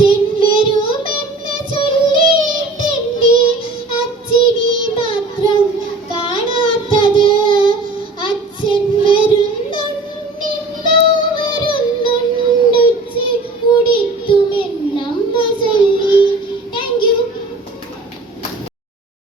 ചിന്നരൂപ